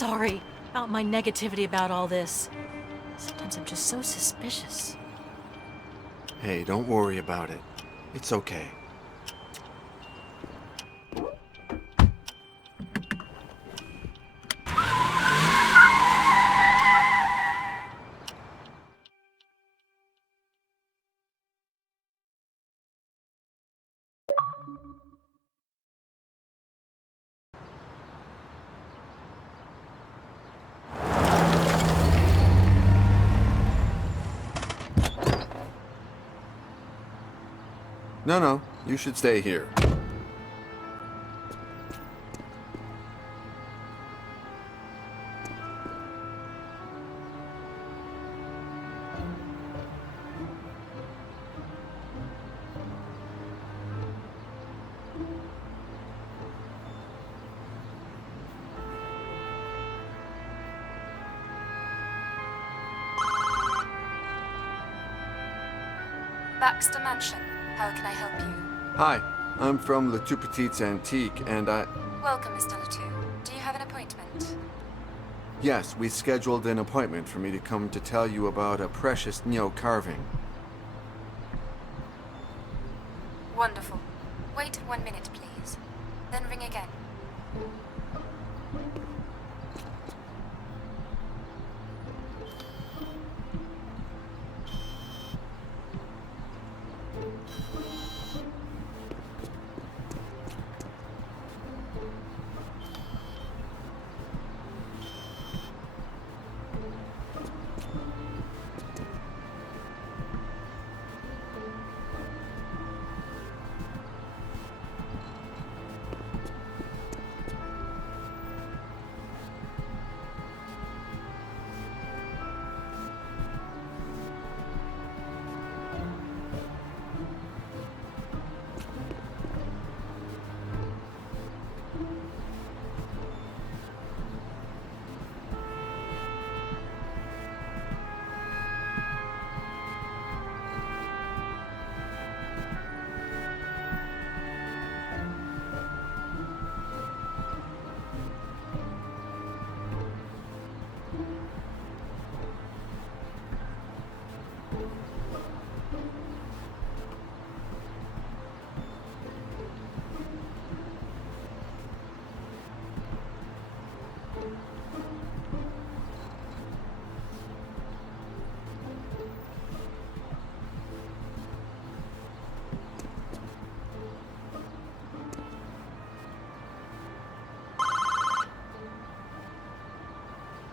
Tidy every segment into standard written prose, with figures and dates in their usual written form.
sorry about my negativity about all this. Sometimes I'm just so suspicious. Hey, don't worry about it. It's okay. No, you should stay here. Baxter Mansion. How can I help you? Hi, I'm from Le Tout Petit's Antique, and Welcome, Mr. Letou. Do you have an appointment? Yes, we scheduled an appointment for me to come to tell you about a precious Neo carving. Wonderful. Wait 1 minute, please. Then ring again.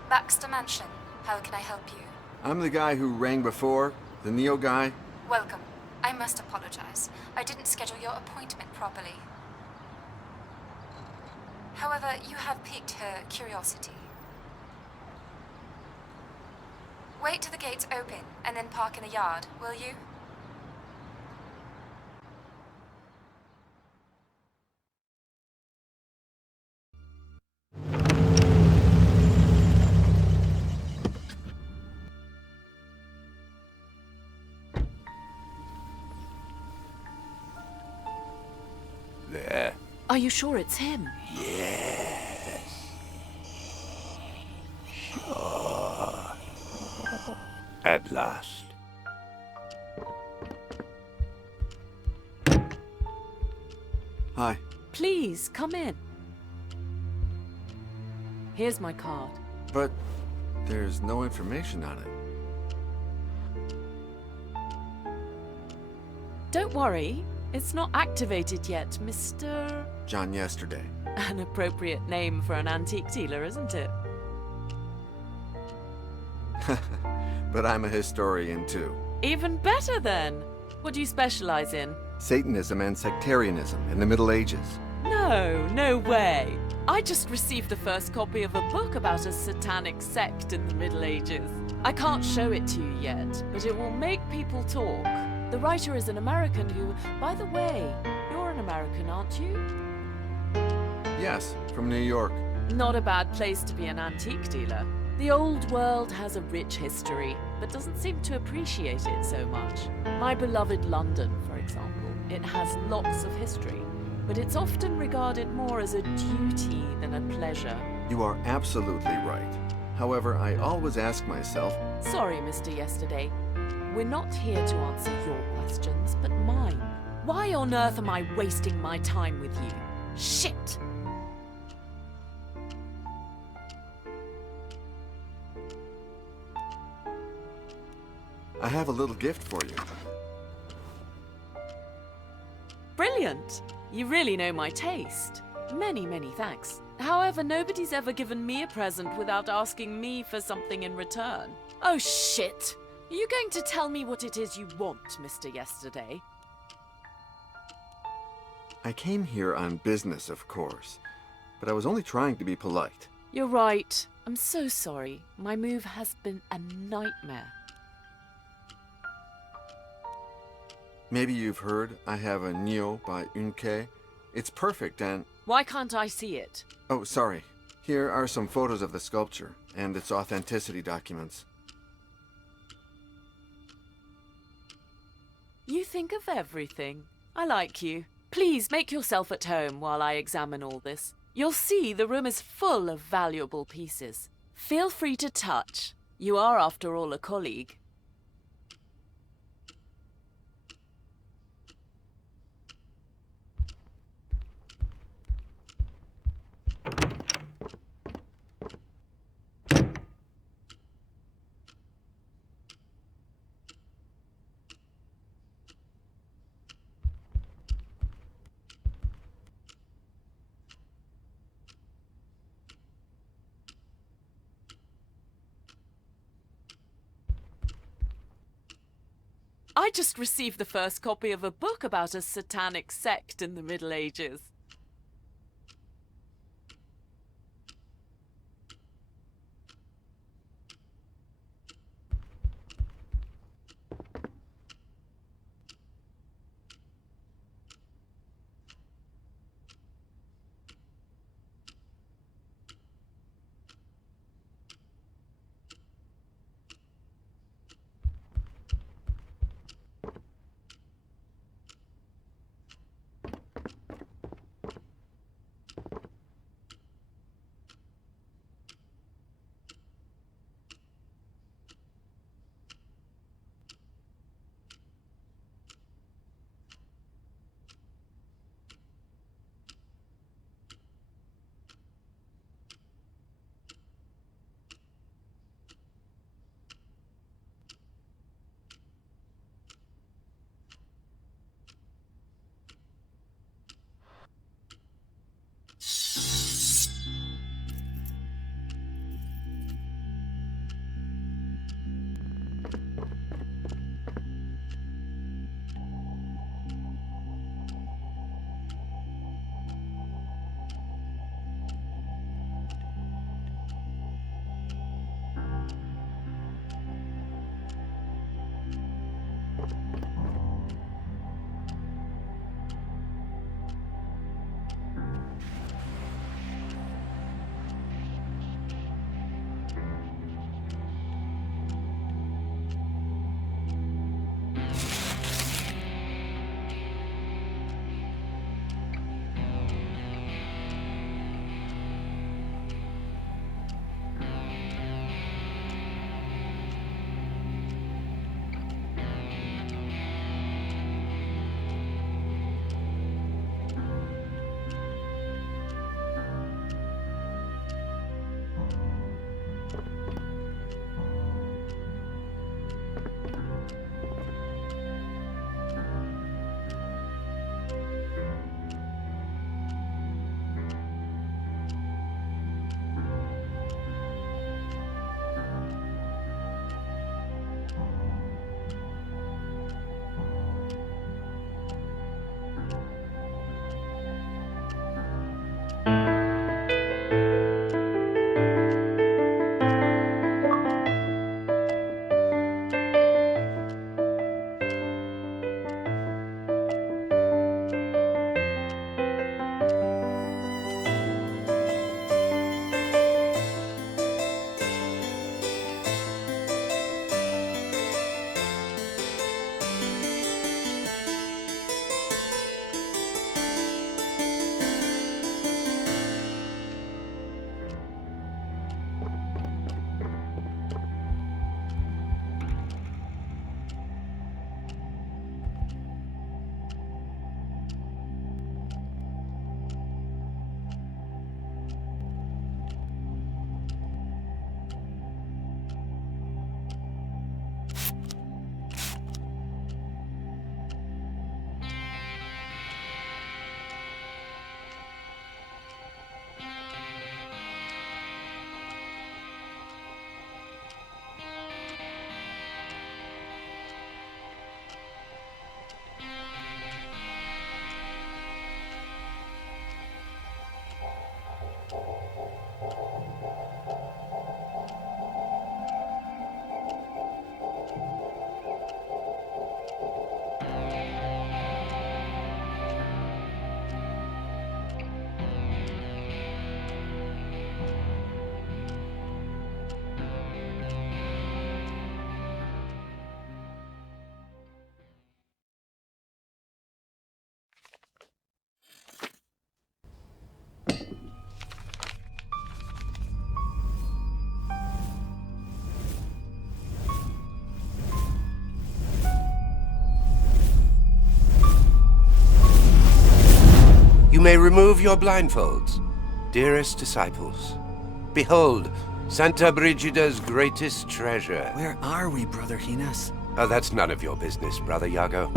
Baxter Mansion. How can I help you? I'm the guy who rang before, the Neo guy. Welcome. I must apologize. I didn't schedule your appointment properly. However, you have piqued her curiosity. Wait till the gates open and then park in the yard, will you? There. Are you sure it's him? Yes. Sure. At last. Hi. Please, come in. Here's my card. But there's no information on it. Don't worry, it's not activated yet, Mr. John Yesterday. An appropriate name for an antique dealer, isn't it? But I'm a historian too. Even better then. What do you specialize in? Satanism and sectarianism in the Middle Ages. No way. I just received the first copy of a book about a satanic sect in the Middle Ages. I can't show it to you yet, but it will make people talk. The writer is an American who, by the way, you're an American, aren't you? Yes, from New York. Not a bad place to be an antique dealer. The old world has a rich history, but doesn't seem to appreciate it so much. My beloved London, for example, it has lots of history, but it's often regarded more as a duty than a pleasure. You are absolutely right. However, I always ask myself, Sorry, Mr. Yesterday. We're not here to answer your questions, but mine. Why on earth am I wasting my time with you? Shit! I have a little gift for you. Brilliant! You really know my taste. Many, many thanks. However, nobody's ever given me a present without asking me for something in return. Oh, shit! Are you going to tell me what it is you want, Mr. Yesterday? I came here on business, of course, but I was only trying to be polite. You're right. I'm so sorry. My move has been a nightmare. Maybe you've heard I have a Neo by Unke. It's perfect and... Why can't I see it? Oh, sorry. Here are some photos of the sculpture and its authenticity documents. You think of everything. I like you. Please make yourself at home while I examine all this. You'll see the room is full of valuable pieces. Feel free to touch. You are, after all, a colleague. I just received the first copy of a book about a satanic sect in the Middle Ages. may remove your blindfolds. Dearest disciples, behold, Santa Brigida's greatest treasure. Where are we, Brother Hines? Oh, that's none of your business, Brother Iago.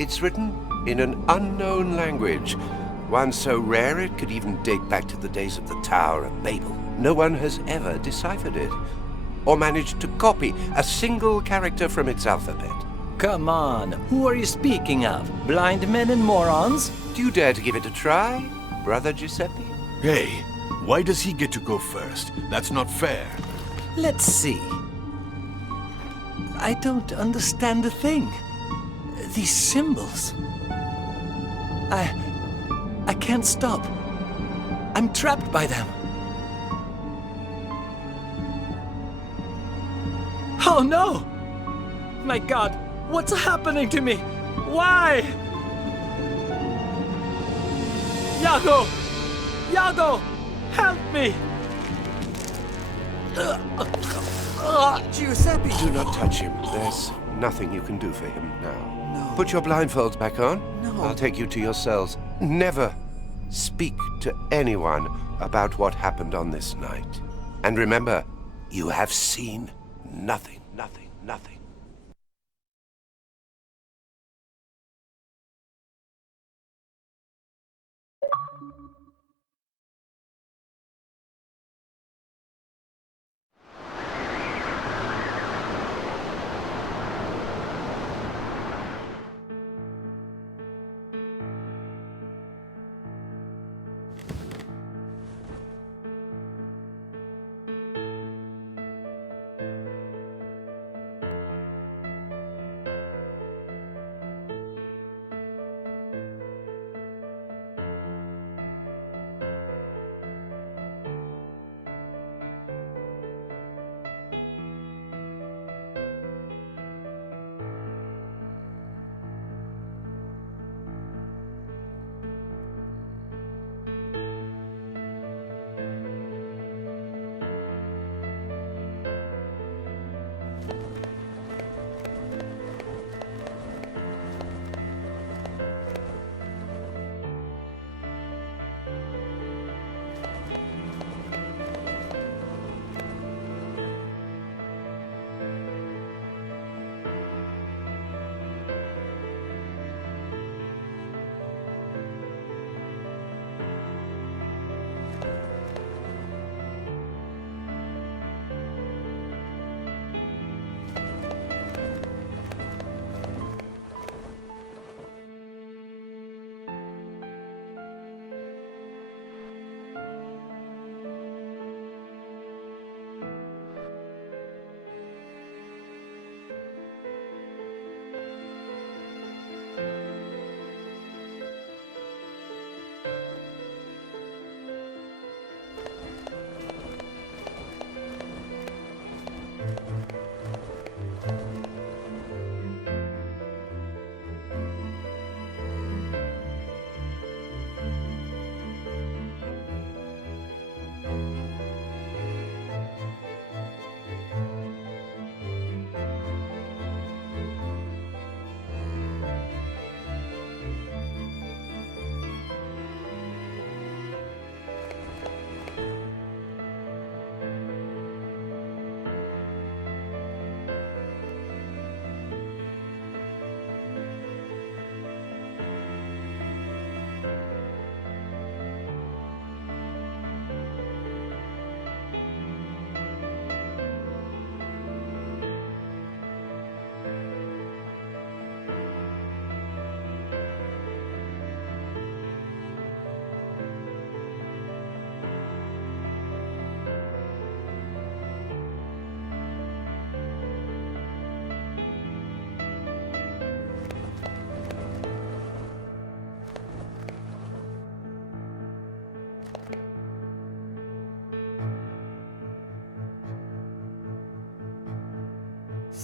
It's written in an unknown language, one so rare it could even date back to the days of the Tower of Babel. No one has ever deciphered it, or managed to copy a single character from its alphabet. Come on, who are you speaking of? Blind men and morons? Do you dare to give it a try, Brother Giuseppe? Hey, why does he get to go first? That's not fair. Let's see. I don't understand a thing. These symbols. I can't stop. I'm trapped by them. Oh no! My God, what's happening to me? Why? Iago! Iago! Help me! Giuseppe! Do not touch him. There's nothing you can do for him now. No. Put your blindfolds back on. No. I'll take you to your cells. Never speak to anyone about what happened on this night. And remember, you have seen nothing, nothing, nothing.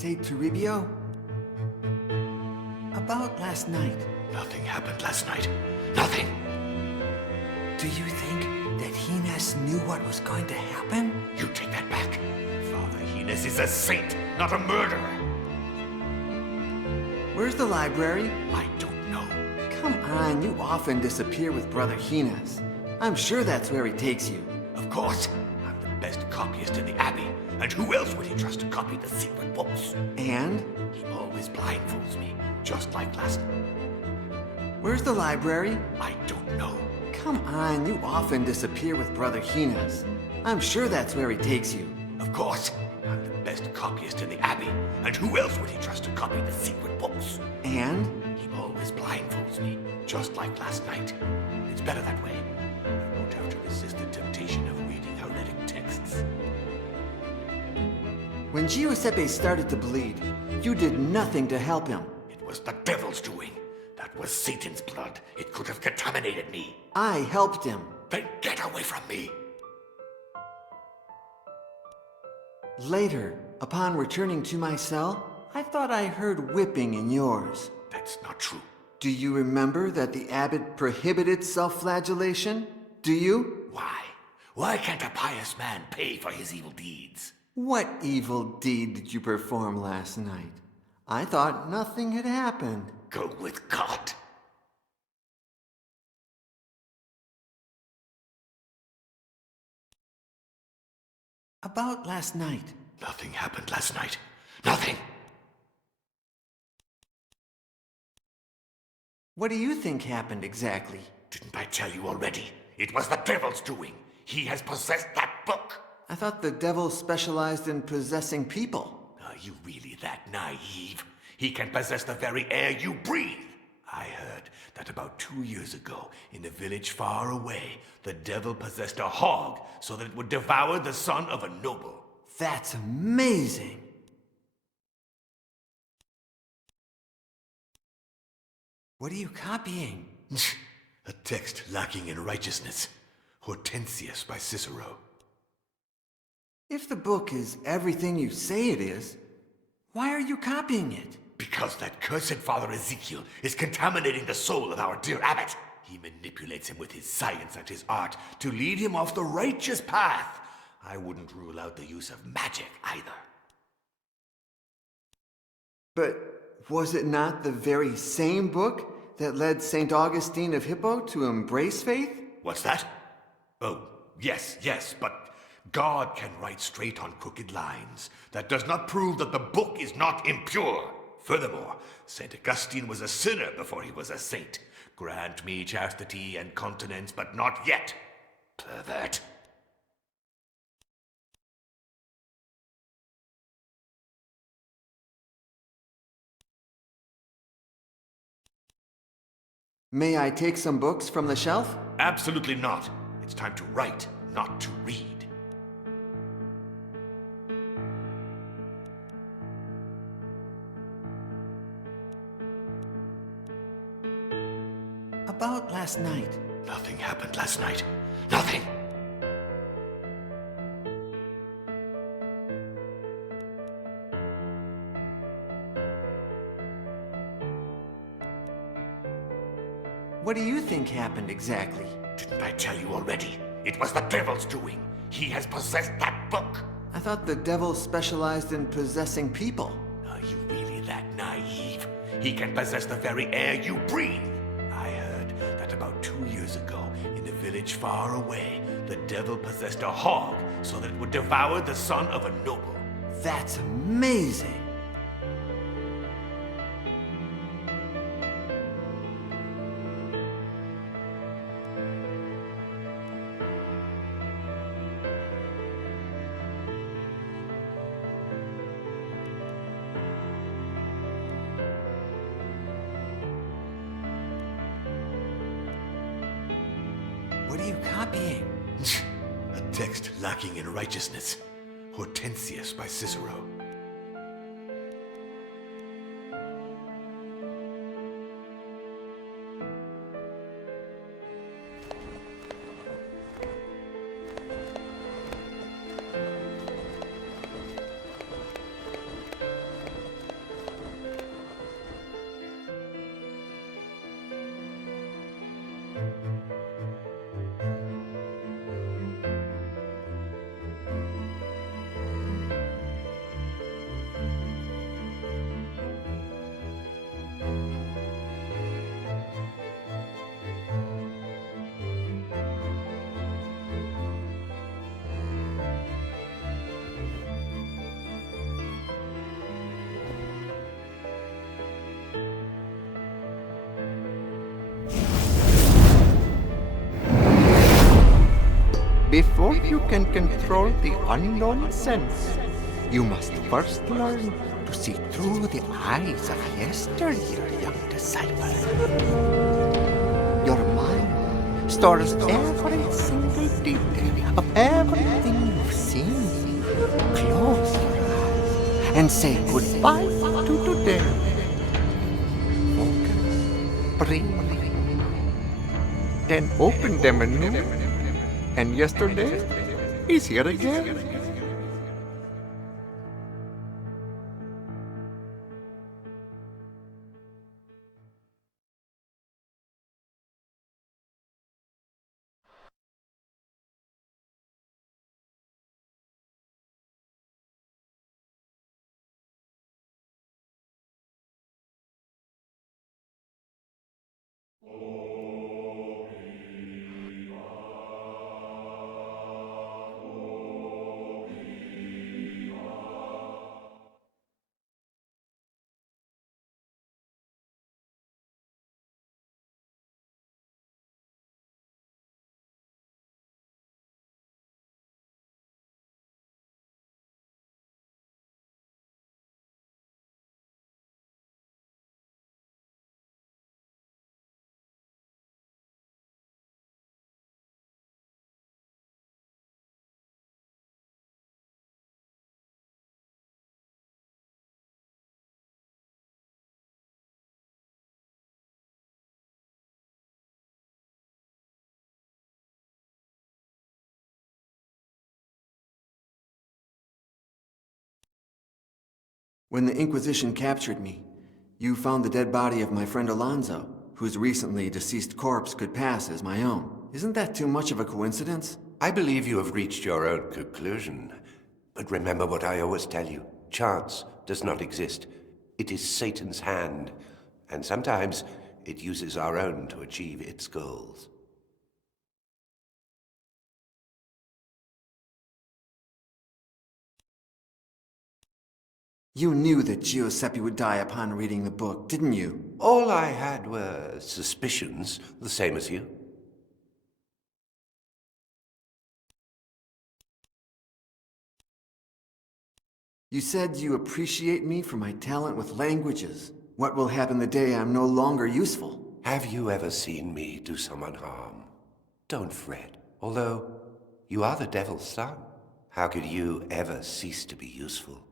Say, Toribio? About last night, Nothing happened last night. Nothing. do you think that Hines knew what was going to happen? You take that back. Father Hines is a saint, not a murderer. Where's the library? I don't know. Come on, you often disappear with Brother Hines. I'm sure that's where he takes you. Of course. I'm the best copyist in the Abbey. And who else would he trust to copy the secret books? And? He always blindfolds me, just like last... Where's the library? I don't know. Come on, you often disappear with Brother Hines. I'm sure that's where he takes you. Of course. I'm the best copyist in the Abbey. And who else would he trust to copy the secret books? And? He always blindfolds me, just like last night. It's better that way. I won't have to resist the temptation of reading heretic texts. When Giuseppe started to bleed, you did nothing to help him. It was the devil's doing. That was Satan's blood. It could have contaminated me. I helped him. Then get away from me. Later, upon returning to my cell, I thought I heard whipping in yours. That's not true. Do you remember that the abbot prohibited self-flagellation? Do you? Why? Why can't a pious man pay for his evil deeds? What evil deed did you perform last night? I thought nothing had happened. Go with God. About last night. Nothing happened last night. Nothing. What do you think happened exactly? Didn't I tell you already? It was the devil's doing. He has possessed that book. I thought the devil specialized in possessing people. Are you really that naive? He can possess the very air you breathe. I heard that about 2 years ago, in a village far away, the devil possessed a hog so that it would devour the son of a noble. That's amazing. What are you copying? A text lacking in righteousness. Hortensius by Cicero. If the book is everything you say it is, why are you copying it? Because that cursed Father Ezekiel is contaminating the soul of our dear abbot. He manipulates him with his science and his art to lead him off the righteous path. I wouldn't rule out the use of magic either. But was it not the very same book that led St. Augustine of Hippo to embrace faith? What's that? Oh, yes, but God can write straight on crooked lines. That does not prove that the book is not impure. Furthermore, St. Augustine was a sinner before he was a saint. Grant me chastity and continence, but not yet, pervert. May I take some books from the shelf? Absolutely not. It's time to write, not to read. About last night. Nothing happened last night. Nothing! What do you think happened exactly? Didn't I tell you already? It was the devil's doing. He has possessed that book. I thought the devil specialized in possessing people. Are you really that naive? He can possess the very air you breathe. I heard that about 2 years ago, in a village far away, the devil possessed a hog so that it would devour the son of a noble. That's amazing. What are you copying? A text lacking in righteousness. Hortensius by Cicero. you can control the unknown sense, you must first learn to see through the eyes of yesteryear, young disciple. Your mind stores every single detail of everything you've seen. Close your eyes and say goodbye to today. Focus, breathe, then open them anew, and yesterday is here again. When the Inquisition captured me, you found the dead body of my friend Alonzo, whose recently deceased corpse could pass as my own. Isn't that too much of a coincidence? I believe you have reached your own conclusion. But remember what I always tell you. Chance does not exist. It is Satan's hand, and sometimes it uses our own to achieve its goals. You knew that Giuseppe would die upon reading the book, didn't you? All I had were suspicions, the same as you. You said you appreciate me for my talent with languages. What will happen the day I'm no longer useful? Have you ever seen me do someone harm? Don't fret. Although you are the devil's son, how could you ever cease to be useful?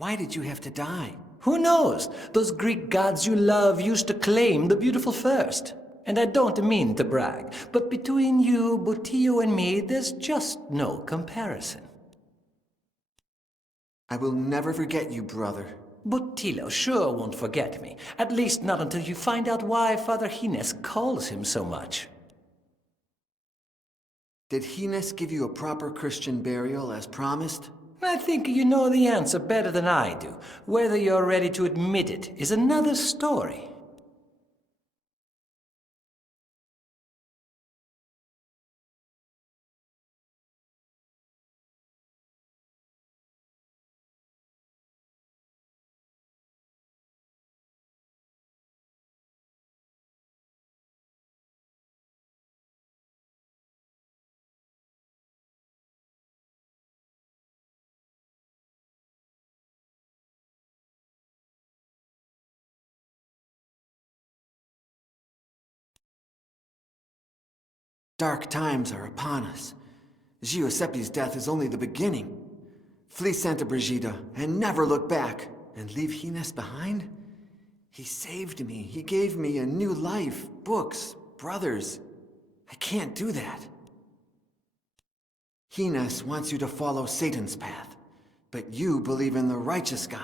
Why did you have to die? Who knows? Those Greek gods you love used to claim the beautiful first. And I don't mean to brag, but between you, Butillo, and me, there's just no comparison. I will never forget you, brother. Butillo sure won't forget me. At least not until you find out why Father Gines calls him so much. Did Gines give you a proper Christian burial as promised? I think you know the answer better than I do. Whether you're ready to admit it is another story. Dark times are upon us. Giuseppe's death is only the beginning. Flee Santa Brigida and never look back. And leave Gines behind? He saved me. He gave me a new life, books, brothers. I can't do that. Gines wants you to follow Satan's path. But you believe in the righteous God.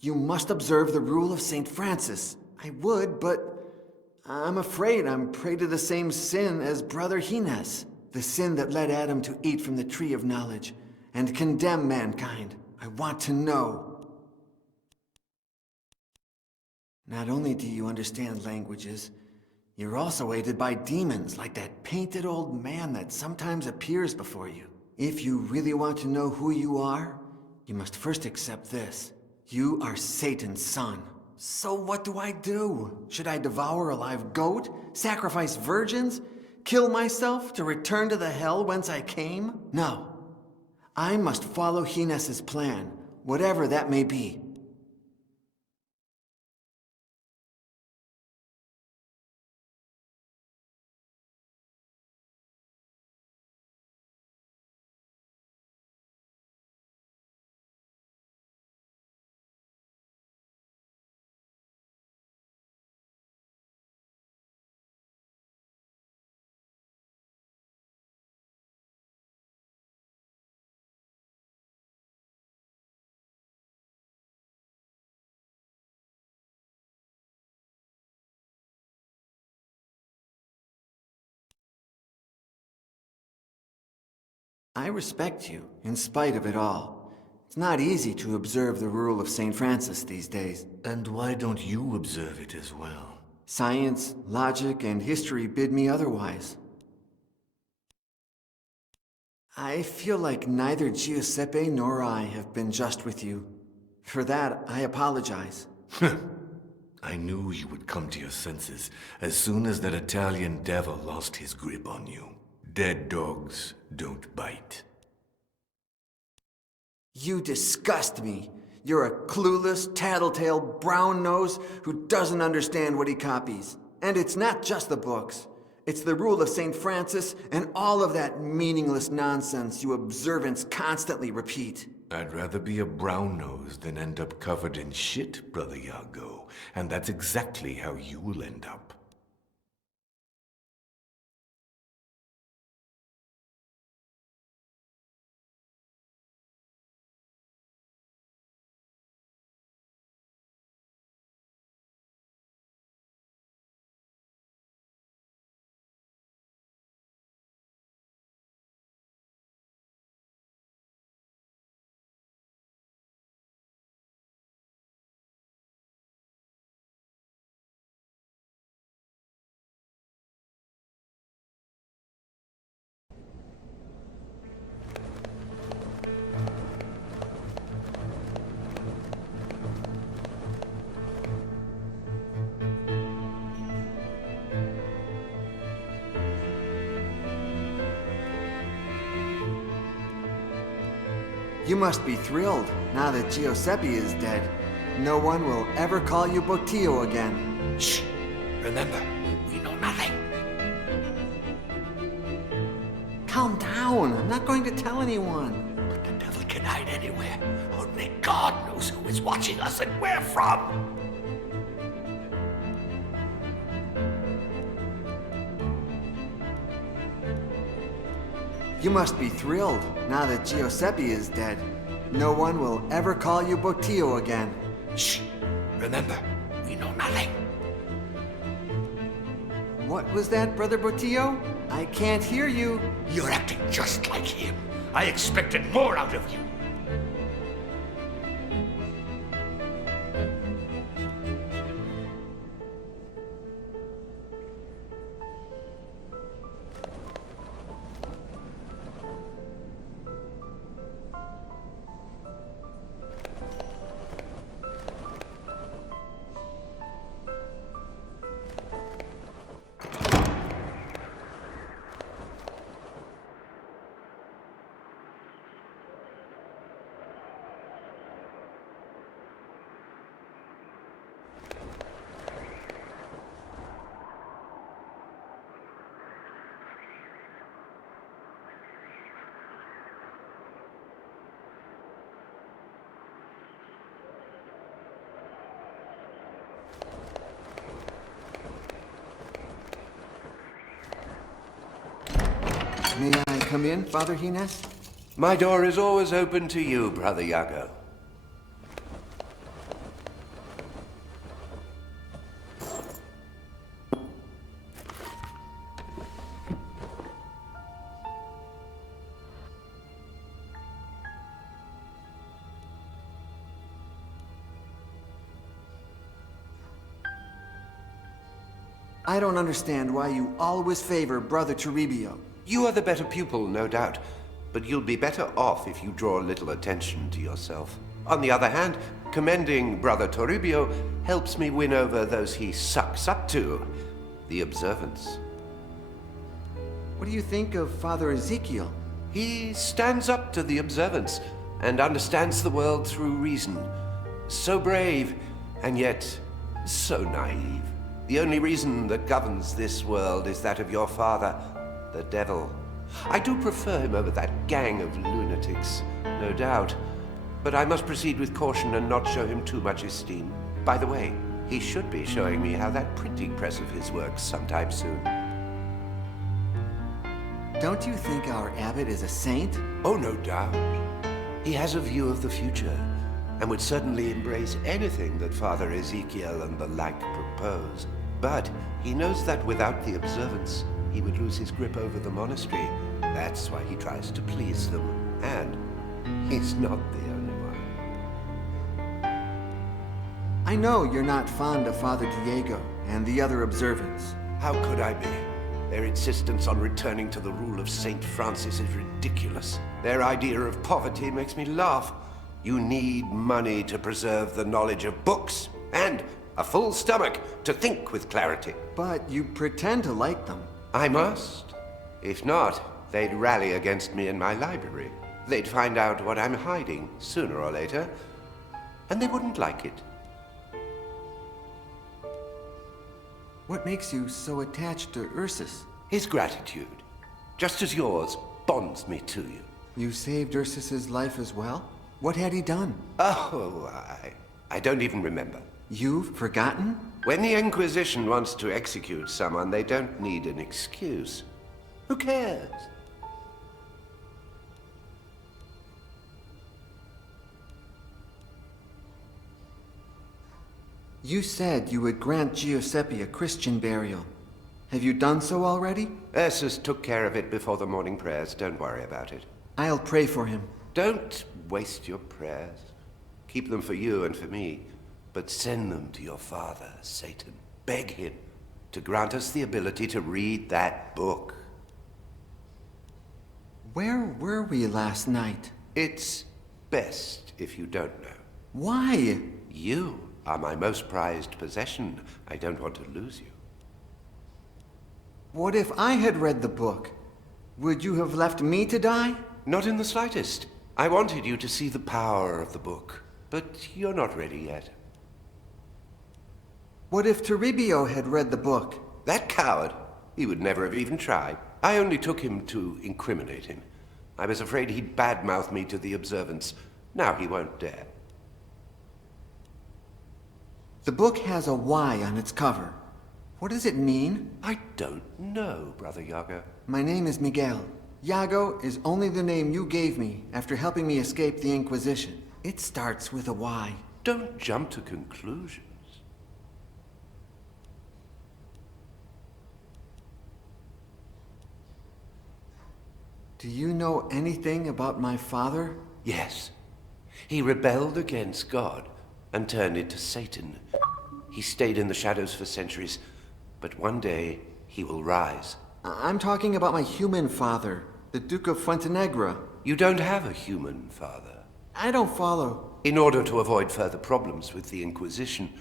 You must observe the rule of St. Francis. I would, but I'm afraid I'm prey to the same sin as Brother Hines. The sin that led Adam to eat from the tree of knowledge and condemn mankind. I want to know. Not only do you understand languages, you're also aided by demons like that painted old man that sometimes appears before you. If you really want to know who you are, you must first accept this. You are Satan's son. So what do I do? Should I devour a live goat? Sacrifice virgins? Kill myself to return to the hell whence I came? No. I must follow Hines's plan, whatever that may be. I respect you, in spite of it all. It's not easy to observe the rule of St. Francis these days. And why don't you observe it as well? Science, logic, and history bid me otherwise. I feel like neither Giuseppe nor I have been just with you. For that, I apologize. I knew you would come to your senses as soon as that Italian devil lost his grip on you. Dead dogs don't bite. You disgust me. You're a clueless, tattletale, brown nose who doesn't understand what he copies. And it's not just the books. It's the rule of St. Francis and all of that meaningless nonsense you observants constantly repeat. I'd rather be a brown nose than end up covered in shit, Brother Iago. And that's exactly how you will end up. You must be thrilled, now that Giuseppe is dead. No one will ever call you Botillo again. Shh! Remember, we know nothing. Calm down, I'm not going to tell anyone. But the devil can hide anywhere. Only God knows who is watching us and where from. You must be thrilled, now that Giuseppe is dead. No one will ever call you Botillo again. Shh! Remember, we know nothing. What was that, Brother Botillo? I can't hear you. You're acting just like him. I expected more out of you. May I come in, Father Hines? My door is always open to you, Brother Yago. I don't understand why you always favor Brother Toribio. You are the better pupil, no doubt, but you'll be better off if you draw little attention to yourself. On the other hand, commending Brother Toribio helps me win over those he sucks up to, the observants. What do you think of Father Ezekiel? He stands up to the observants and understands the world through reason. So brave, and yet so naive. The only reason that governs this world is that of your father, the devil. I do prefer him over that gang of lunatics, no doubt. But I must proceed with caution and not show him too much esteem. By the way, he should be showing me how that printing press of his works sometime soon. Don't you think our abbot is a saint? Oh, no doubt. He has a view of the future, and would certainly embrace anything that Father Ezekiel and the like propose. But he knows that without the observance, he would lose his grip over the monastery. That's why he tries to please them. And he's not the only one. I know you're not fond of Father Diego and the other observants. How could I be? Their insistence on returning to the rule of Saint Francis is ridiculous. Their idea of poverty makes me laugh. You need money to preserve the knowledge of books, and a full stomach to think with clarity. But you pretend to like them. I must. If not, they'd rally against me in my library. They'd find out what I'm hiding, sooner or later, and they wouldn't like it. What makes you so attached to Ursus? His gratitude, just as yours, bonds me to you. You saved Ursus's life as well? What had he done? Oh, I don't even remember. You've forgotten? When the Inquisition wants to execute someone, they don't need an excuse. Who cares? You said you would grant Giuseppe a Christian burial. Have you done so already? Ursus took care of it before the morning prayers. Don't worry about it. I'll pray for him. Don't waste your prayers. Keep them for you and for me. But send them to your father, Satan. Beg him to grant us the ability to read that book. Where were we last night? It's best if you don't know. Why? You are my most prized possession. I don't want to lose you. What if I had read the book? Would you have left me to die? Not in the slightest. I wanted you to see the power of the book, but you're not ready yet. What if Toribio had read the book? That coward! He would never have even tried. I only took him to incriminate him. I was afraid he'd badmouth me to the observants. Now he won't dare. The book has a Y on its cover. What does it mean? I don't know, Brother Yago. My name is Miguel. Yago is only the name you gave me after helping me escape the Inquisition. It starts with a Y. Don't jump to conclusions. Do you know anything about my father? Yes. He rebelled against God and turned into Satan. He stayed in the shadows for centuries, but one day he will rise. I'm talking about my human father, the Duke of Fuentenegra. You don't have a human father. I don't follow. In order to avoid further problems with the Inquisition,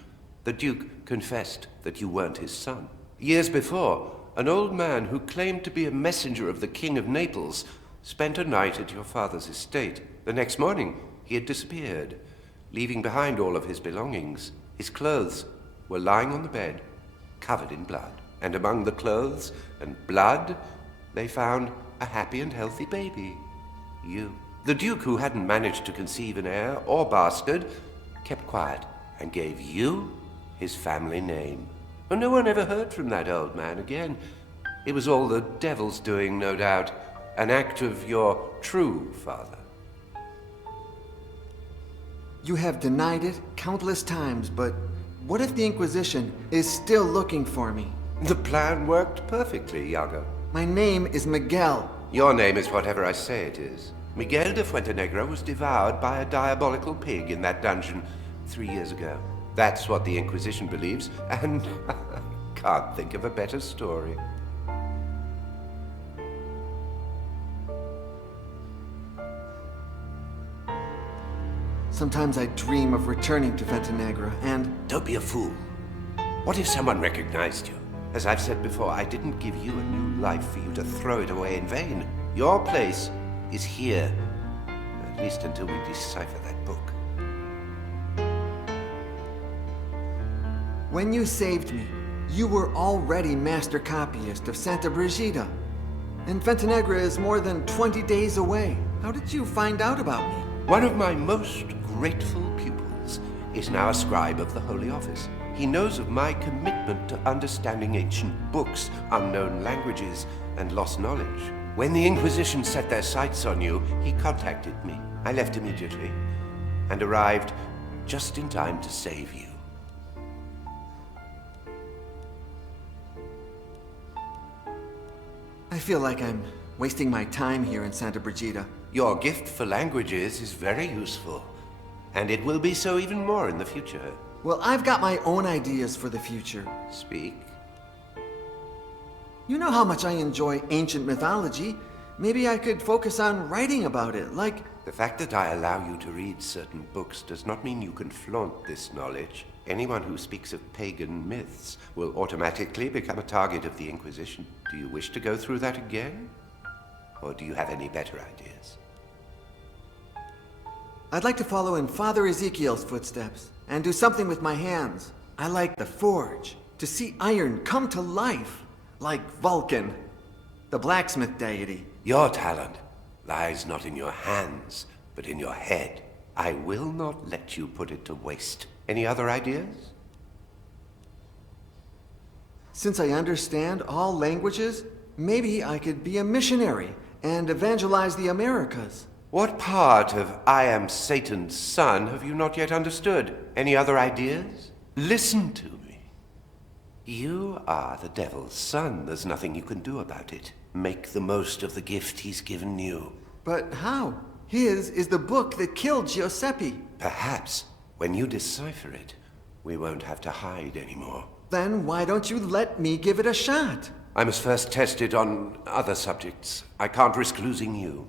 the Duke confessed that you weren't his son. Years before, an old man who claimed to be a messenger of the King of Naples spent a night at your father's estate. The next morning, he had disappeared, leaving behind all of his belongings. His clothes were lying on the bed, covered in blood. And among the clothes and blood, they found a happy and healthy baby. You. The Duke, who hadn't managed to conceive an heir or bastard, kept quiet and gave you his family name. And no one ever heard from that old man again. It was all the devil's doing, no doubt. An act of your true father. You have denied it countless times, but what if the Inquisition is still looking for me? The plan worked perfectly, Iago. My name is Miguel. Your name is whatever I say it is. Miguel de Fuentenegra was devoured by a diabolical pig in that dungeon 3 years ago. That's what the Inquisition believes, and can't think of a better story. Sometimes I dream of returning to Fuentenegra, and Don't be a fool. What if someone recognized you? As I've said before, I didn't give you a new life for you to throw it away in vain. Your place is here. At least until we decipher that book. when you saved me, you were already master copyist of Santa Brigida. And Fuentenegra is more than 20 days away. How did you find out about me? One of my most grateful pupils is now a scribe of the Holy Office. He knows of my commitment to understanding ancient books, unknown languages, and lost knowledge. When the Inquisition set their sights on you, he contacted me. I left immediately and arrived just in time to save you. I feel like I'm wasting my time here in Santa Brigida. Your gift for languages is very useful, and it will be so even more in the future. Well, I've got my own ideas for the future. Speak. You know how much I enjoy ancient mythology. Maybe I could focus on writing about it, like... The fact that I allow you to read certain books does not mean you can flaunt this knowledge. Anyone who speaks of pagan myths will automatically become a target of the Inquisition. Do you wish to go through that again? Or do you have any better ideas? I'd like to follow in Father Ezekiel's footsteps and do something with my hands. I like the forge, to see iron come to life, like Vulcan, the blacksmith deity. Your talent lies not in your hands, but in your head. I will not let you put it to waste. Any other ideas? Since I understand all languages, maybe I could be a missionary and evangelize the Americas. What part of I am Satan's son have you not yet understood? Any other ideas? Listen to me. You are the devil's son. There's nothing you can do about it. Make the most of the gift he's given you. But how? His is the book that killed Giuseppe. Perhaps, when you decipher it, we won't have to hide anymore. Then why don't you let me give it a shot? I must first test it on other subjects. I can't risk losing you.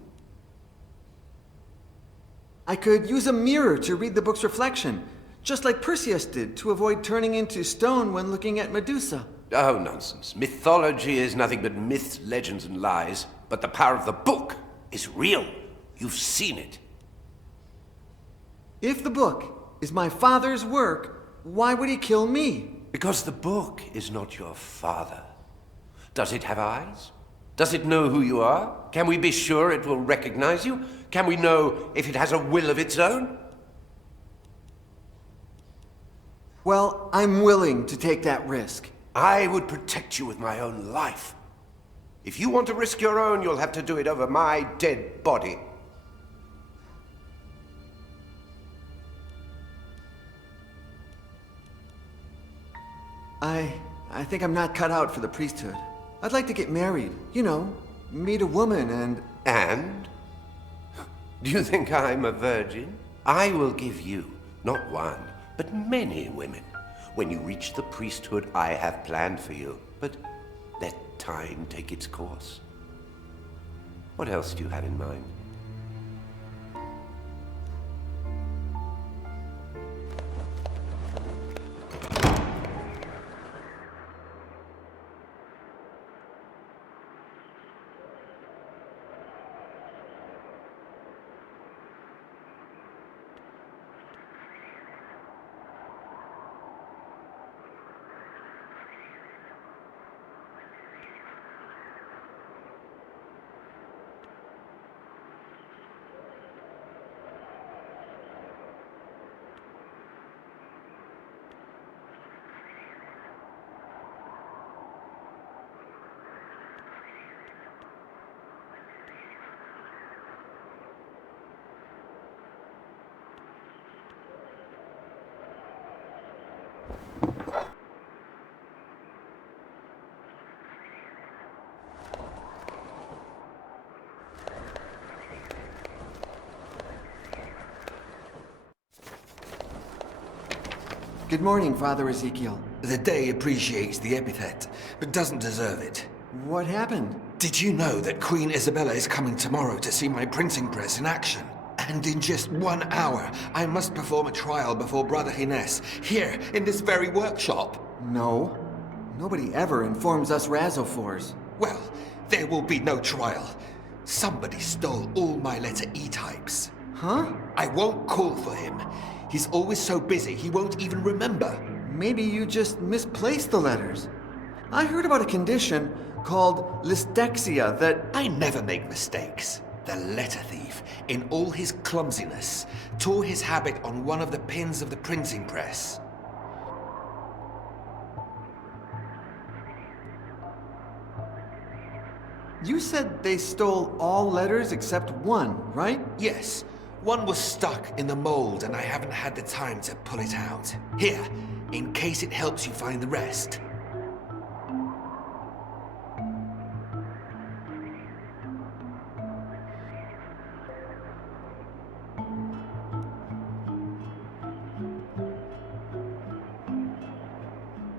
I could use a mirror to read the book's reflection, just like Perseus did to avoid turning into stone when looking at Medusa. Oh, nonsense. Mythology is nothing but myths, legends, and lies. But the power of the book is real. You've seen it. If the book is my father's work, why would he kill me? Because the book is not your father. Does it have eyes? Does it know who you are? Can we be sure it will recognize you? Can we know if it has a will of its own? Well, I'm willing to take that risk. I would protect you with my own life. If you want to risk your own, you'll have to do it over my dead body. I think I'm not cut out for the priesthood. I'd like to get married, you know, meet a woman and... And? Do you think I'm a virgin? I will give you, not one, but many women. When you reach the priesthood I have planned for you. But let time take its course. What else do you have in mind? Good morning, Father Ezekiel. The day appreciates the epithet, but doesn't deserve it. What happened? Did you know that Queen Isabella is coming tomorrow to see my printing press in action? And in just 1 hour, I must perform a trial before Brother Gines, here, in this very workshop. No. Nobody ever informs us Razophors. Well, there will be no trial. Somebody stole all my letter E types. Huh? I won't call for him. He's always so busy, he won't even remember. Maybe you just misplaced the letters. I heard about a condition called lystexia that... I never make mistakes. The letter thief, in all his clumsiness, tore his habit on one of the pins of the printing press. You said they stole all letters except one, right? Yes. One was stuck in the mold and I haven't had the time to pull it out. Here, in case it helps you find the rest.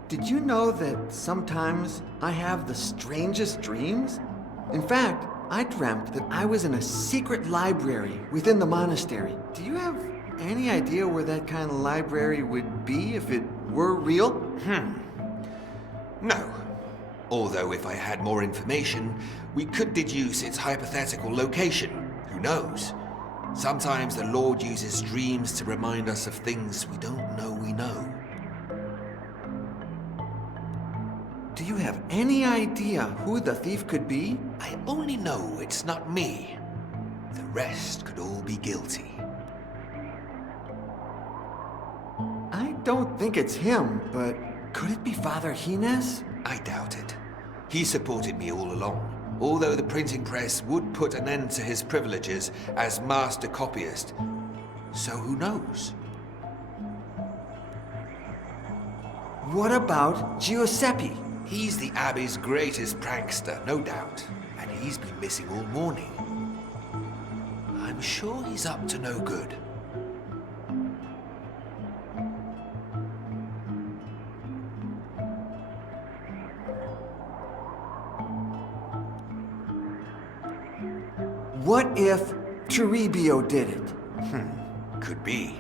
Did you know that sometimes I have the strangest dreams? In fact, I dreamt that I was in a secret library within the monastery. Do you have any idea where that kind of library would be if it were real? No. Although if I had more information, we could deduce its hypothetical location. Who knows? Sometimes the Lord uses dreams to remind us of things we don't know we know. Do you have any idea who the thief could be? I only know it's not me. The rest could all be guilty. I don't think it's him, but could it be Father Gines? I doubt it. He supported me all along, although the printing press would put an end to his privileges as master copyist. So who knows? What about Giuseppe? He's the Abbey's greatest prankster, no doubt. And he's been missing all morning. I'm sure he's up to no good. What if Toribio did it? Could be.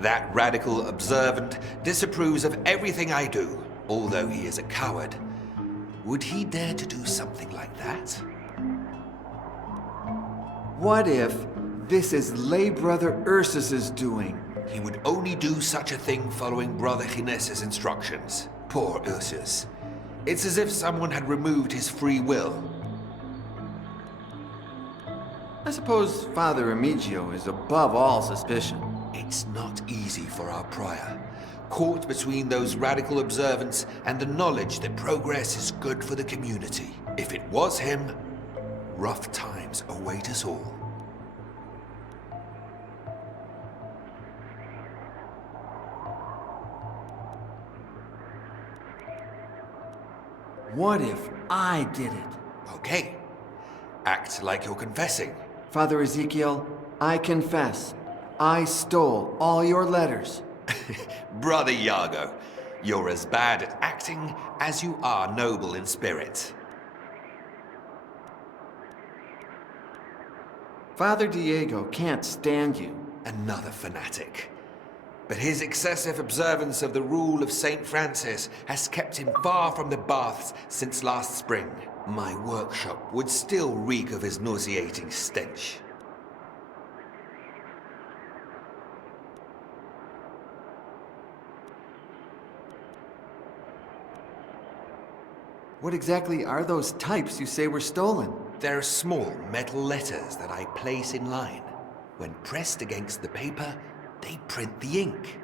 That radical observant disapproves of everything I do, although he is a coward. Would he dare to do something like that? What if this is lay brother Ursus's doing? He would only do such a thing following Brother Gines's instructions. Poor Ursus. It's as if someone had removed his free will. I suppose Father Remigio is above all suspicion. It's not easy for our prior. Caught between those radical observants and the knowledge that progress is good for the community. If it was him, rough times await us all. What if I did it? Okay. Act like you're confessing. Father Ezekiel, I confess. I stole all your letters. Brother Iago, you're as bad at acting as you are noble in spirit. Father Diego can't stand you. Another fanatic. But his excessive observance of the rule of St. Francis has kept him far from the baths since last spring. My workshop would still reek of his nauseating stench. What exactly are those types you say were stolen? They're small metal letters that I place in line. When pressed against the paper, they print the ink.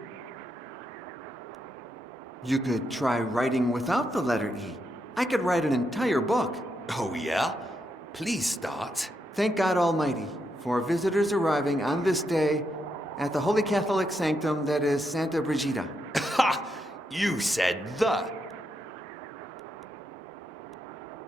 You could try writing without the letter E. I could write an entire book. Oh yeah? Please start. Thank God Almighty for visitors arriving on this day at the Holy Catholic Sanctum that is Santa Brigida. Ha! You said the.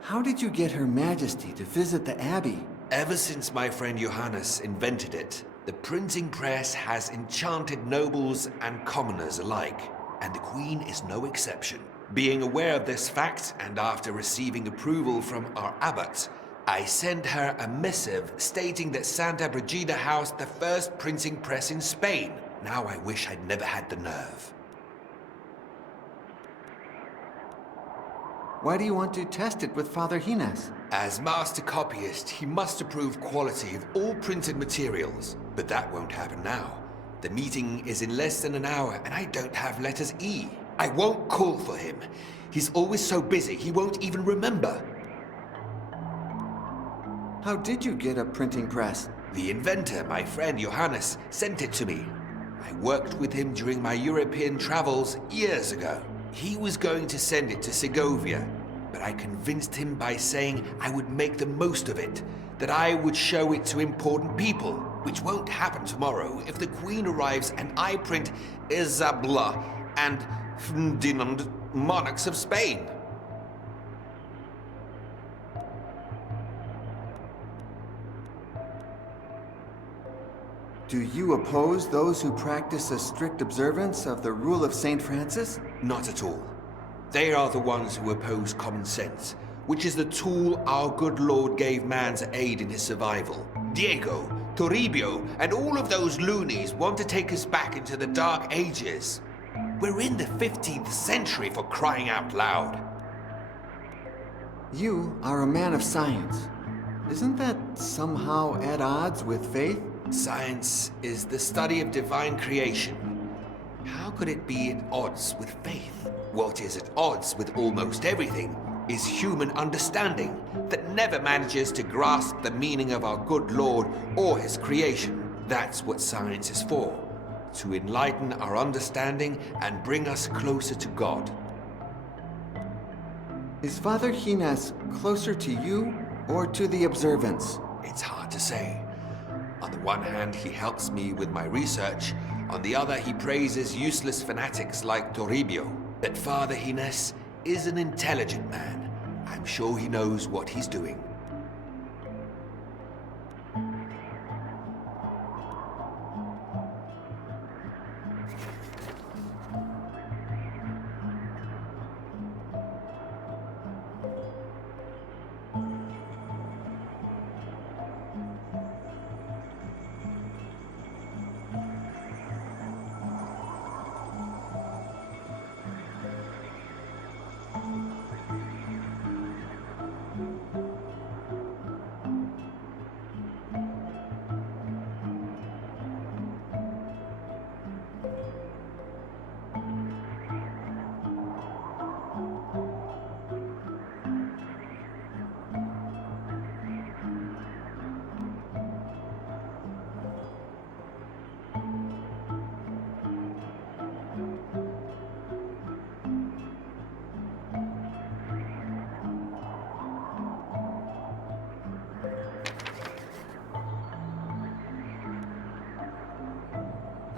How did you get Her Majesty to visit the Abbey? Ever since my friend Johannes invented it, the printing press has enchanted nobles and commoners alike. and the Queen is no exception. Being aware of this fact, and after receiving approval from our abbot, I sent her a missive stating that Santa Brigida housed the first printing press in Spain. Now I wish I'd never had the nerve. Why do you want to test it with Father Hines? As master copyist, he must approve quality of all printed materials. But that won't happen now. The meeting is in less than an hour, and I don't have letters E. I won't call for him. He's always so busy, he won't even remember. How did you get a printing press? The inventor, my friend Johannes, sent it to me. I worked with him during my European travels years ago. He was going to send it to Segovia, but I convinced him by saying I would make the most of it, that I would show it to important people, which won't happen tomorrow if the Queen arrives and I print Isabella and Ferdinand, monarchs of Spain. Do you oppose those who practice a strict observance of the rule of St. Francis? Not at all. They are the ones who oppose common sense, which is the tool our good Lord gave man to aid in his survival. Diego, Toribio, and all of those loonies want to take us back into the Dark Ages. We're in the 15th century, for crying out loud. You are a man of science. Isn't that somehow at odds with faith? Science is the study of divine creation. How could it be at odds with faith? What is at odds with almost everything is human understanding that never manages to grasp the meaning of our good Lord or his creation. That's what science is for, to enlighten our understanding and bring us closer to God. Is Father Hines closer to you or to the observance? It's hard to say. On the one hand, he helps me with my research. On the other, he praises useless fanatics like Toribio. But Father Hines is an intelligent man. I'm sure he knows what he's doing.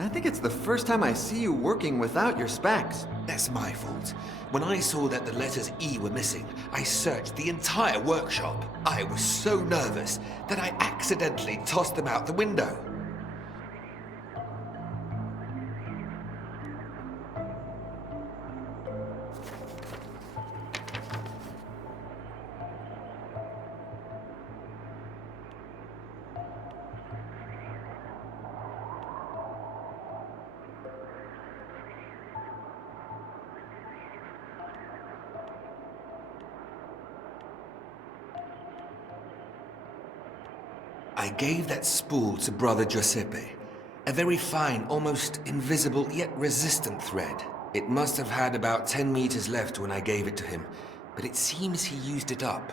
I think it's the first time I see you working without your specs. That's my fault. When I saw that the letters E were missing, I searched the entire workshop. I was so nervous that I accidentally tossed them out the window. I gave that spool to Brother Giuseppe. A very fine, almost invisible, yet resistant thread. It must have had about 10 meters left when I gave it to him, but it seems he used it up.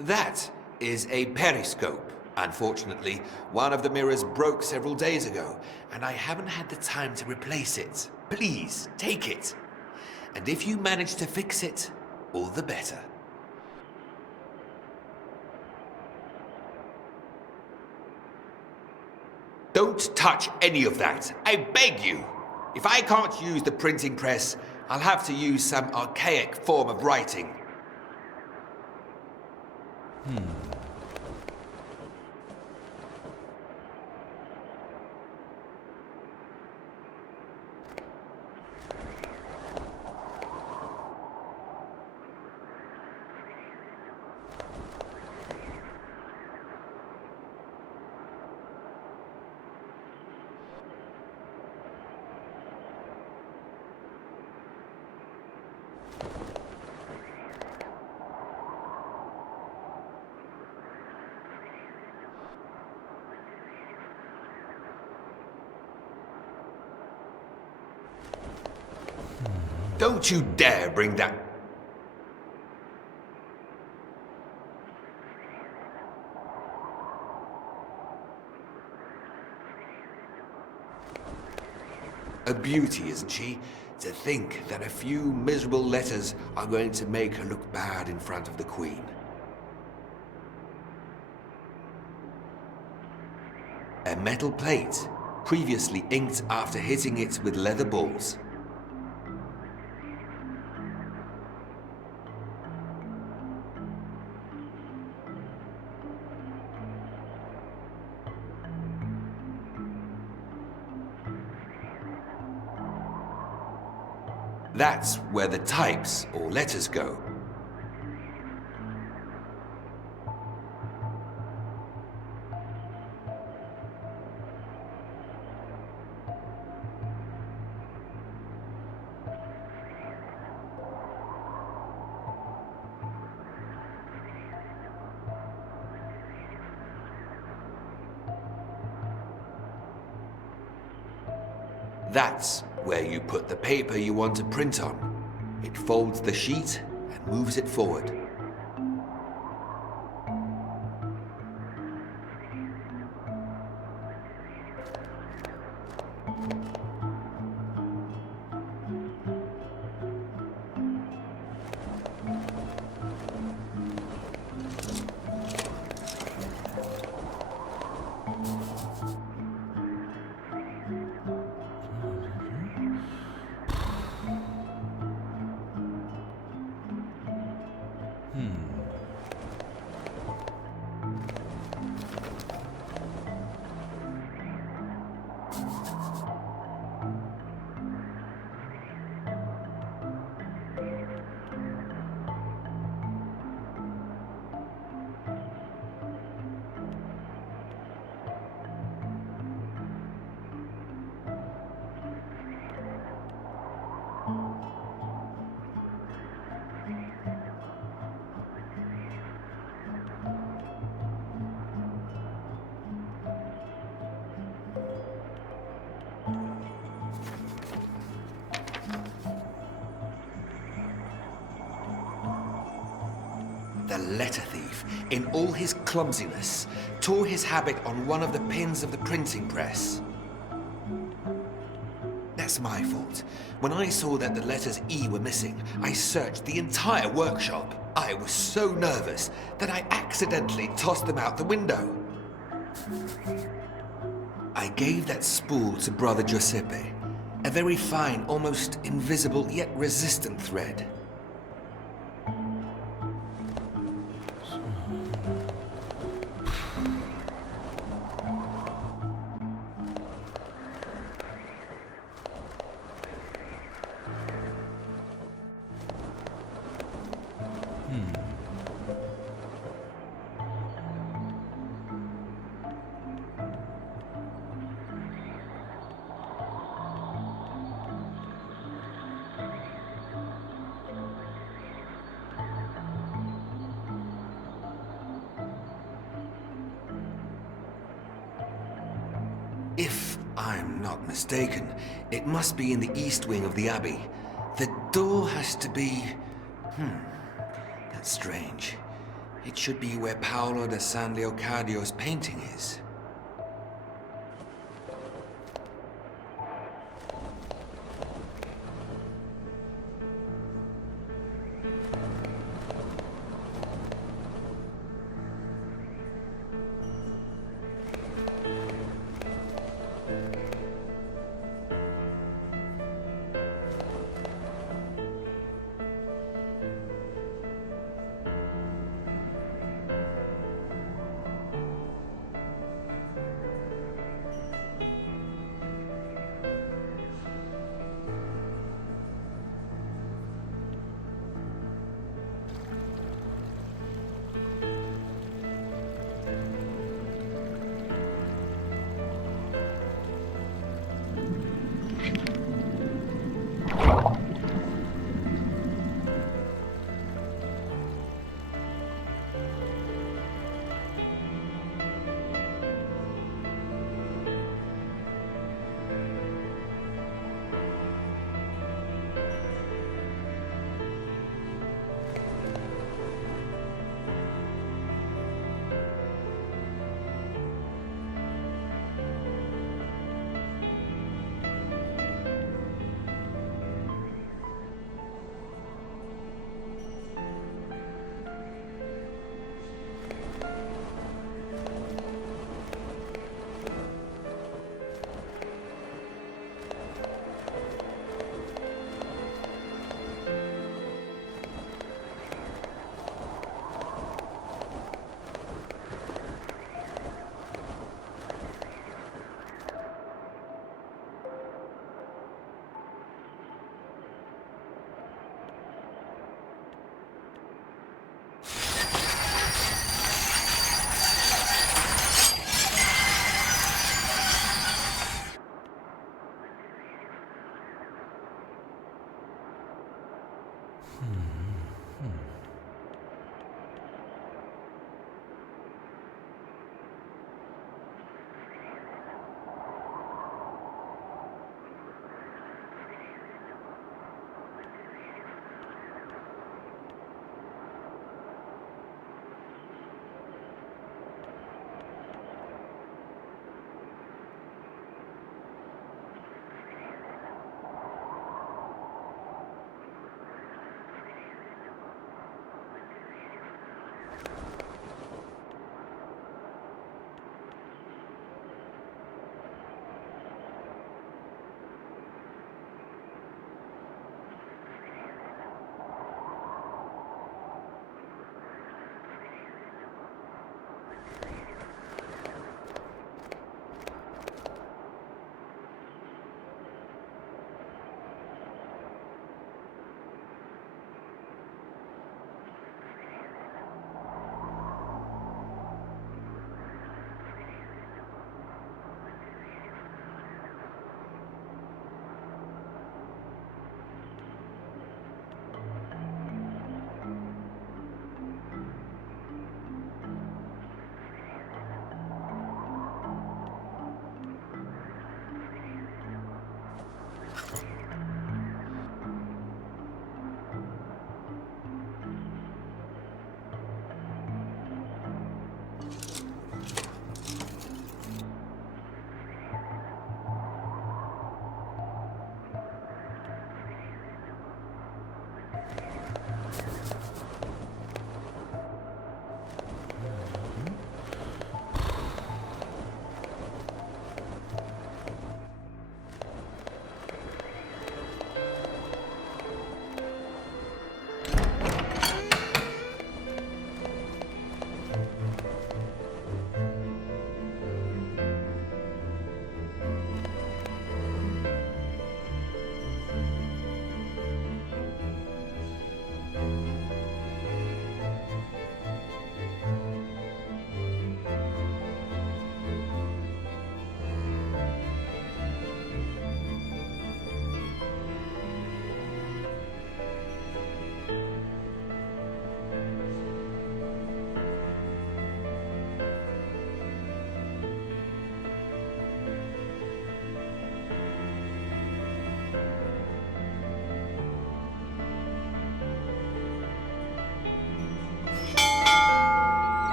That is a periscope. Unfortunately, one of the mirrors broke several days ago, and I haven't had the time to replace it. Please, take it. And if you manage to fix it, all the better. Don't touch any of that. I beg you. If I can't use the printing press, I'll have to use some archaic form of writing. Don't you dare bring that... A beauty, isn't she? To think that a few miserable letters are going to make her look bad in front of the Queen. A metal plate, previously inked after hitting it with leather balls. That's where the types or letters go. That's where you put the paper you want to print on. It folds the sheet and moves it forward. The letter thief, in all his clumsiness, tore his habit on one of the pins of the printing press. That's my fault. When I saw that the letters E were missing, I searched the entire workshop. I was so nervous that I accidentally tossed them out the window. I gave that spool to Brother Giuseppe, a very fine, almost invisible yet resistant thread. If I'm not mistaken, it must be in the east wing of the Abbey. The door has to be... that's strange. It should be where Paolo da San Leocadio's painting is.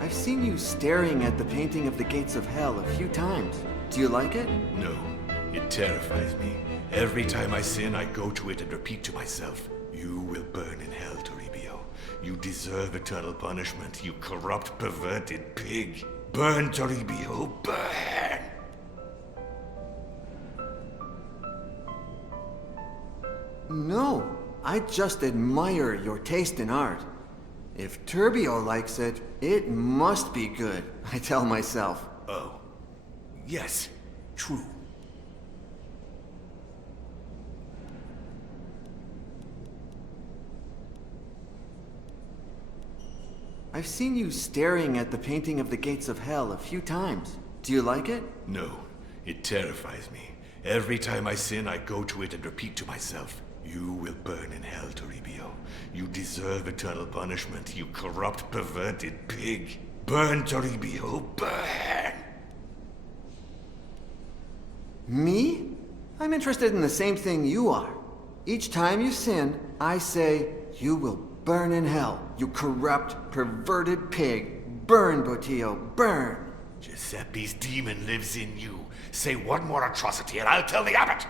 I've seen you staring at the painting of the gates of hell a few times. Do you like it? No, it terrifies me. Every time I sin, I go to it and repeat to myself, "You will burn in hell, Toribio. You deserve eternal punishment, you corrupt, perverted pig. Burn, Toribio, burn!" No, I just admire your taste in art. If Turbio likes it, it must be good, I tell myself. Oh. Yes, true. I've seen you staring at the painting of the gates of hell a few times. Do you like it? No, it terrifies me. Every time I sin, I go to it and repeat to myself, "You will burn in hell, Toribio. You deserve eternal punishment, you corrupt, perverted pig. Burn, Toribio, burn!" Me? I'm interested in the same thing you are. Each time you sin, I say, "You will burn in hell, you corrupt, perverted pig. Burn, Botillo, burn!" Giuseppe's demon lives in you. Say one more atrocity and I'll tell the abbot!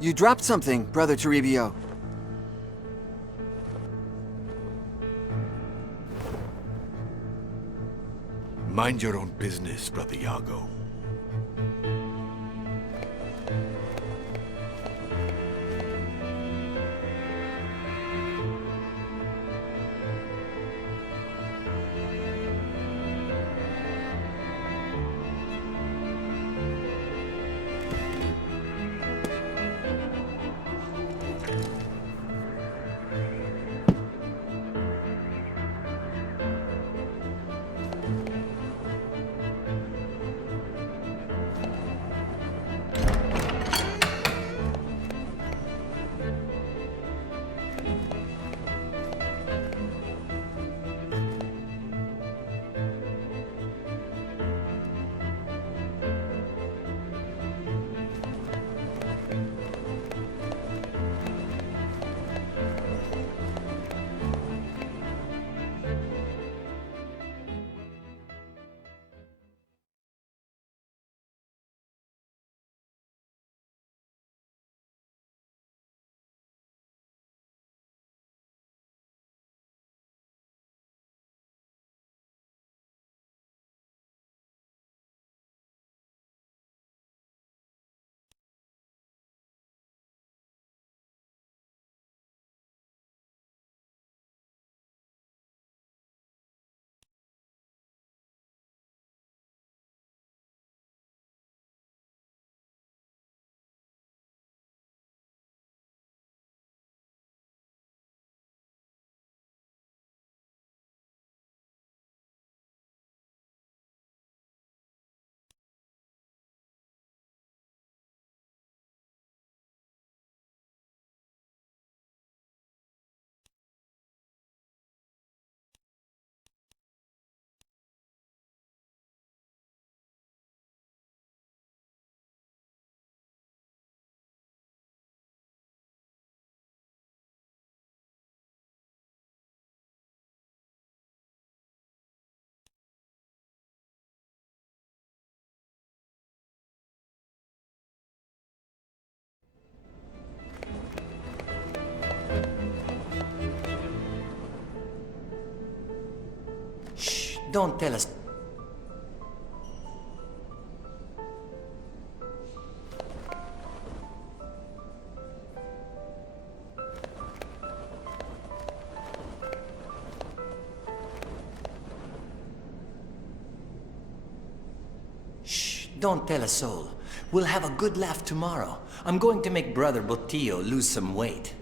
You dropped something, Brother Toribio. Mind your own business, Brother Iago. don't tell us. Shh, don't tell a soul. We'll have a good laugh tomorrow. I'm going to make Brother Botillo lose some weight.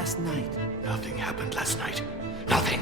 last night? Nothing happened last night. Nothing.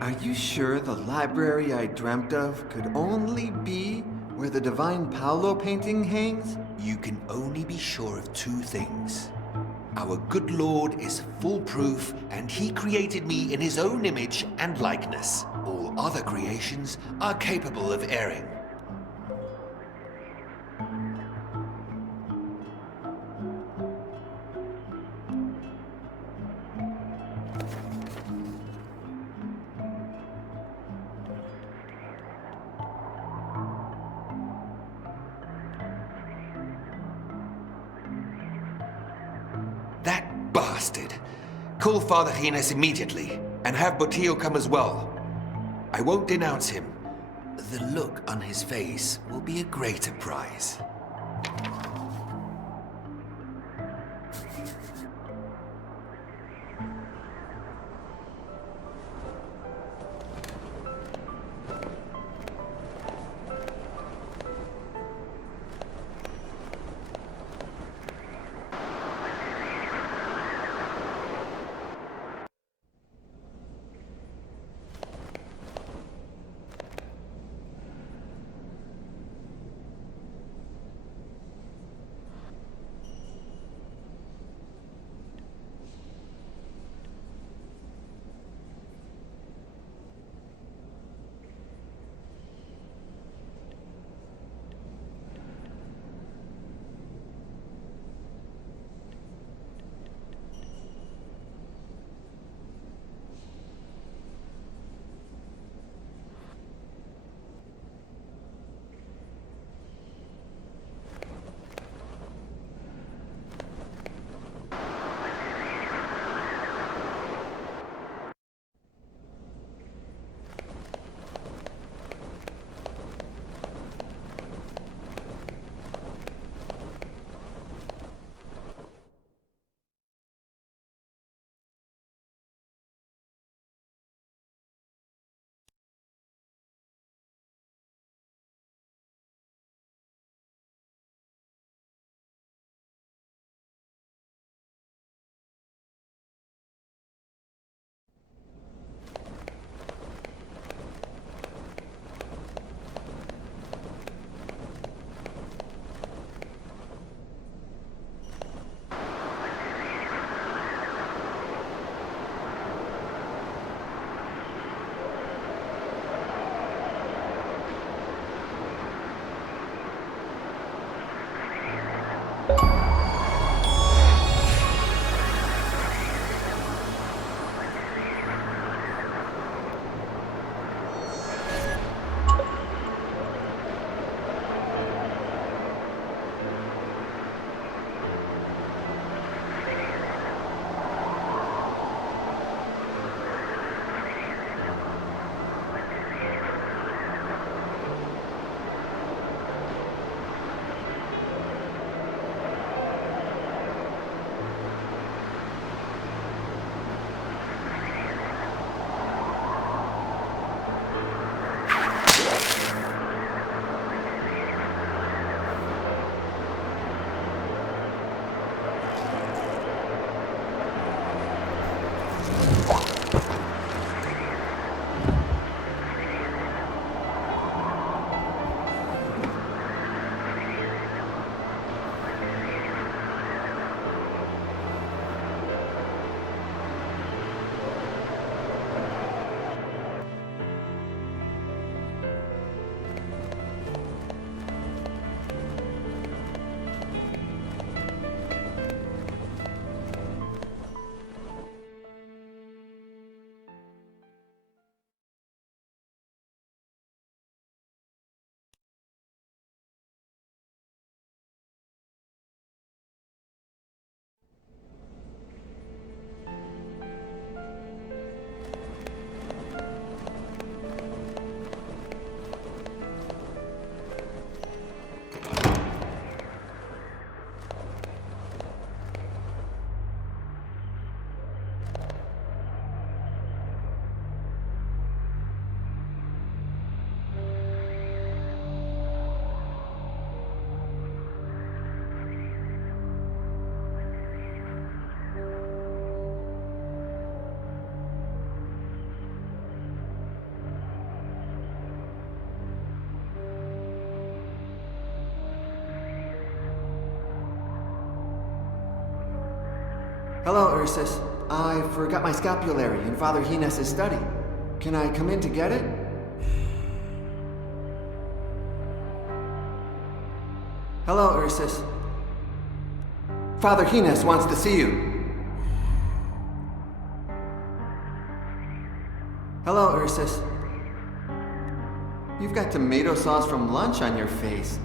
Are you sure the library I dreamt of could only be where the Divine Paolo painting hangs? You can only be sure of two things. Our good Lord is foolproof, and he created me in his own image and likeness. All other creations are capable of erring. That bastard! Call Father Gines immediately, and have Botillo come as well. I won't denounce him. The look on his face will be a greater prize. Hello, Ursus. I forgot my scapulary in Father Hines' study. Can I come in to get it? Hello, Ursus. Father Hines wants to see you. Hello, Ursus. You've got tomato sauce from lunch on your face.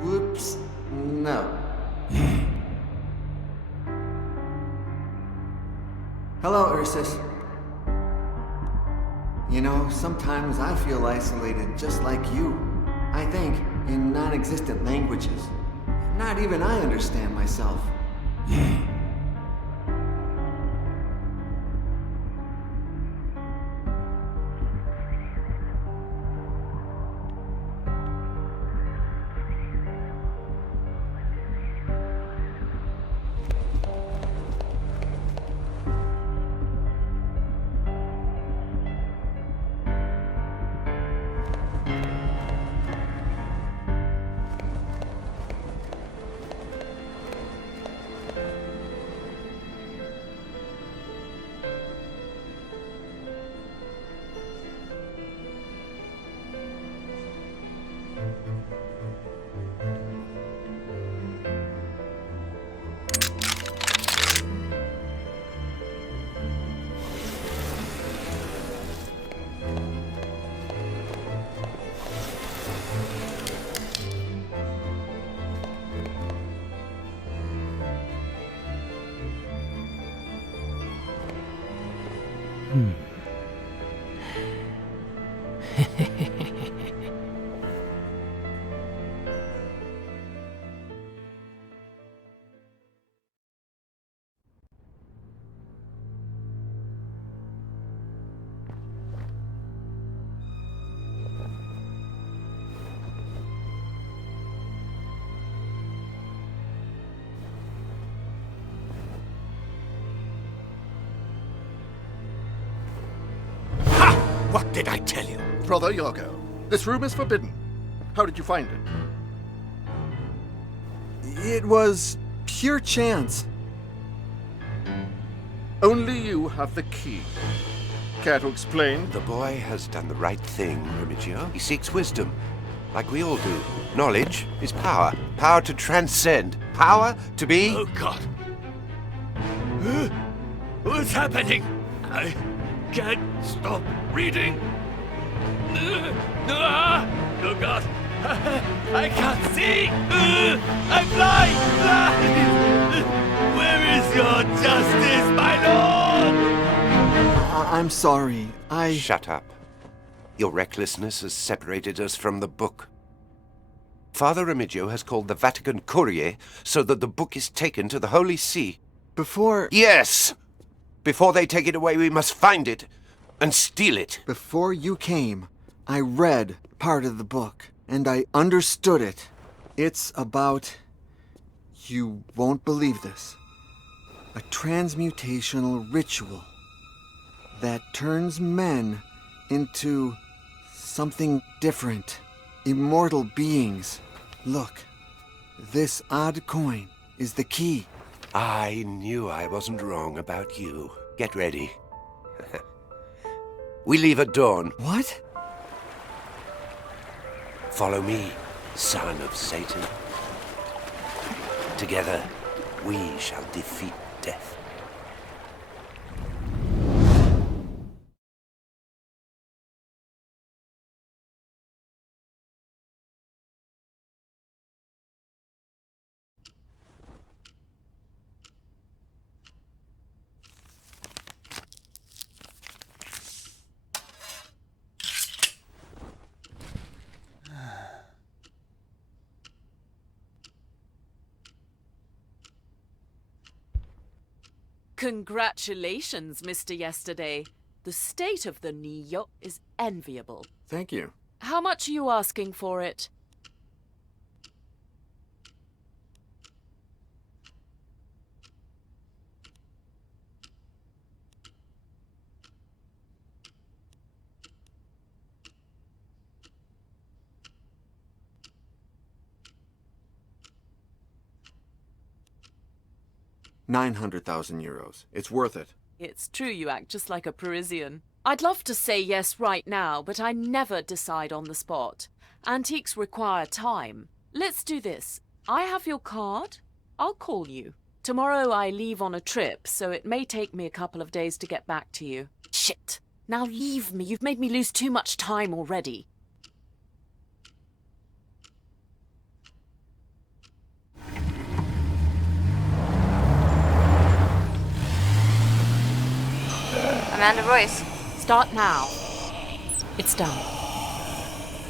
Whoops. No. Hello, Ursus. You know, sometimes I feel isolated just like you. I think in non-existent languages. Not even I understand myself. What did I tell you? Brother Yago, this room is forbidden. How did you find it? It was pure chance. Only you have the key. Care to explain? The boy has done the right thing, Remigio. He seeks wisdom, like we all do. Knowledge is power. Power to transcend. Power to be... Oh, God. What's happening? I can't stop reading. Oh, God. I can't see. I'm blind. Where is your justice, my lord? I'm sorry. Shut up. Your recklessness has separated us from the book. Father Remigio has called the Vatican Courier so that the book is taken to the Holy See. Before... Yes! Before they take it away, we must find it and steal it. Before you came, I read part of the book, and I understood it. It's about... You won't believe this. A transmutational ritual that turns men into something different. Immortal beings. Look, this odd coin is the key. I knew I wasn't wrong about you. Get ready. We leave at dawn. What? Follow me, son of Satan. Together, we shall defeat death. Congratulations, Mr. Yesterday. The state of the Neo is enviable. Thank you. How much are you asking for it? 900,000 euros. It's worth it. It's true you act just like a Parisian. I'd love to say yes right now, but I never decide on the spot. Antiques require time. Let's do this. I have your card. I'll call you. Tomorrow I leave on a trip, so it may take me a couple of days to get back to you. Shit! Now leave me. You've made me lose too much time already. Amanda Royce. Start now. It's done.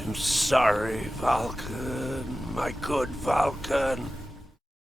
I'm sorry, Vulcan, my good Vulcan.